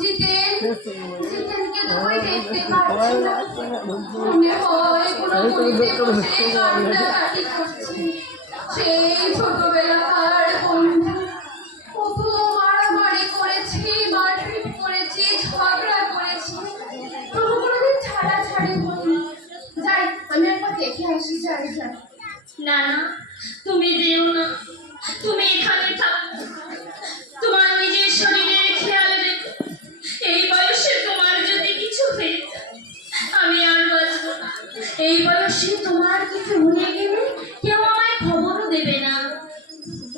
জিতেন জিতেনকে তো আমি দেখতে পাচ্ছি না, মনে হয় কোনো গলিতে বসে কান্নাকাটি করছে। সেই ছোটবেলাকার বন্ধু, কত মারামারি করেছি, মারপিট করেছি, ঝগড়া করেছি, তবু কোনোদিন ছাড়াছাড়ি হয়নি। যাই, আমি একবার দেখে আসি। যাই যাই। না না, তুমি যেও না, তুমি এখানে থাকো। তোমার নিজের শরীরের খেয়াল রেখো। এই বয়সে তোমার যদি কিছু হয়ে যায়, আমি আর বাঁচবো না। এই বয়সে তোমার কিছু হয়ে গেলে কেউ আমায় খবরও দেবে না।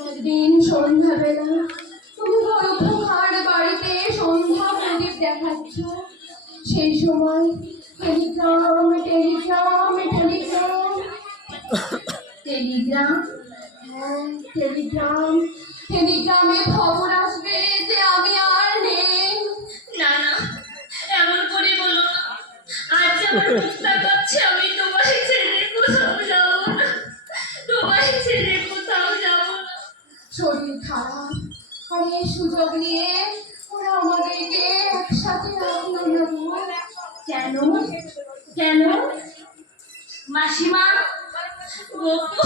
একদিন সন্ধ্যাবেলা তুমি ঘর বাড়িতে সন্ধ্যা প্রদীপ দেখাচ্ছ, সেই সময় টেলিগ্রাম টেলিগ্রাম টেলিগ্রাম টেলিগ্রাম? হ্যাঁ, টেলিগ্রাম। টেলিগ্রামে খবর আসবে যে আমি আর নেই। না না, এমন করে বলো না। আজ আমার ইচ্ছা করছে আমি তোমায় ছেড়ে কোথাও যাবো না, তোমায় ছেড়ে কোথাও যাবো না। শরীর খারাপ, আর এই সুযোগ নিয়ে ওরা আমাদেরকে একসাথে রাখলো না গো। কেন কেন? মাসিমা, গপু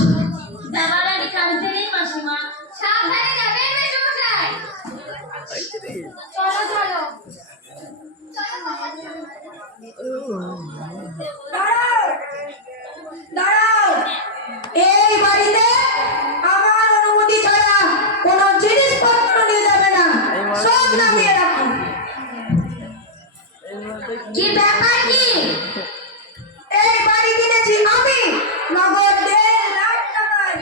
যাবার আগে কাঁদতে নেই মাসিমা। সাবধানে যাবেন মেসোমশাই। চলো চলো। দাঁড়াও দাঁড়াও, এই বাড়িতে আমার অনুমতি ছাড়া কোনো জিনিসপত্র নিয়ে যাবে না, সব নামিয়ে রাখুন। কি ব্যাপার কি? এই বাড়ি কিনেছি আমি নগদ 1.5 লাখ টাকায়।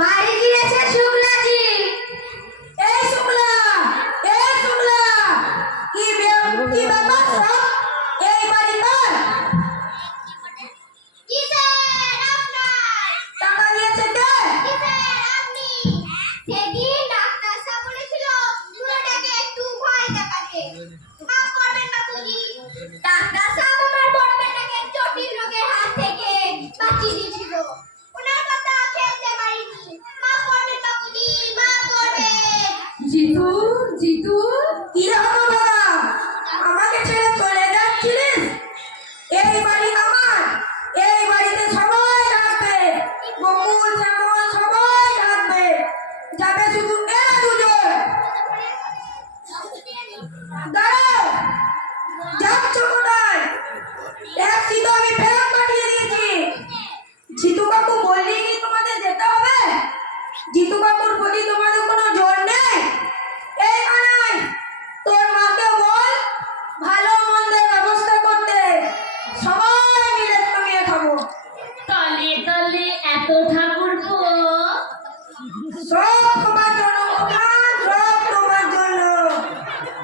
বাড়ি কিনেছে শুক্লাজি? এই শুক্লা, এই শুক্লা, কি ব্যাপার সব? এই বাড়ি তোর? কিসের আপনার? টাকা দিয়েছে কে? কিসের আপনি? সেদিন ডাক্তার সাহেব বলেছিল পুরোটাকে একটু ভয় দেখাতে। মাফ করবেন বাবুজি, ডাক্তার সাহেব আমার বড় বেটাকে জটিল রোগের হাত থেকে বাঁচিয়ে দিয়েছিল। ওনার কথা ফেলতে পারিনি। মাফ করবেন বাবুজি, মাফ করবেন। জিতু জিতু, কি হলো বাবা, আমাকে ছেড়ে চলে যাচ্ছিলিস? এই বাড়ি আমার, এই বাড়িতে সবাই থাকবে, বকুল শ্যামল সবাই থাকবে, যাবে শুধু এরা দুজন। দাঁড়াও, যাচ্ছ কোথায়? ট্যাক্সি তো আমি ফেরত পাঠিয়ে দিয়েছি। জিতু কাকু বললি কি তোমাদের যেতে হবে? জিতু কাকুর প্রতি তোমাদের কোনো জোর নেই? এই কানাই, তোর মাকে বল ভালো মন্দের ব্যবস্থা করতে, সবাই মিলে জমিয়ে খাবো। তলে তলে এত ঠাকুরপো, সব তোমার জন্য প্রধান, সব তোমার জন্য।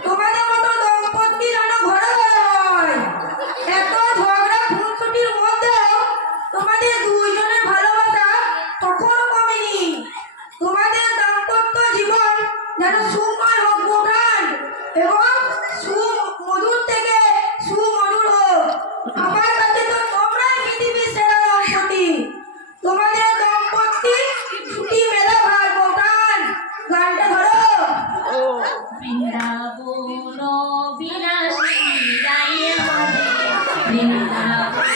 তোমাদের মতো দম্পতি যেন ঘরে ঘরে হয়। এত ঝগড়া খুনসুটির মধ্যেও তোমাদের দুইজনের ভালোবাসা কখনো কমেনি। তোমাদের দাম্পত্য জীবন যেন সুখময় হোক প্রধান, এবং সুমধুর থেকে সুমধুর হোক। আমার কাছে তো তোমরাই পৃথিবীর সেরা দম্পতি। তোমাদের দম্পতি ছুটি মেলা ভার প্রধান। গানটা ধরো। বৃন্দাবন বিলাসী যাই আমাদের, বৃন্দাবন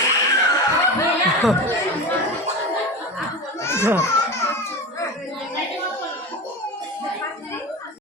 বিলাসী।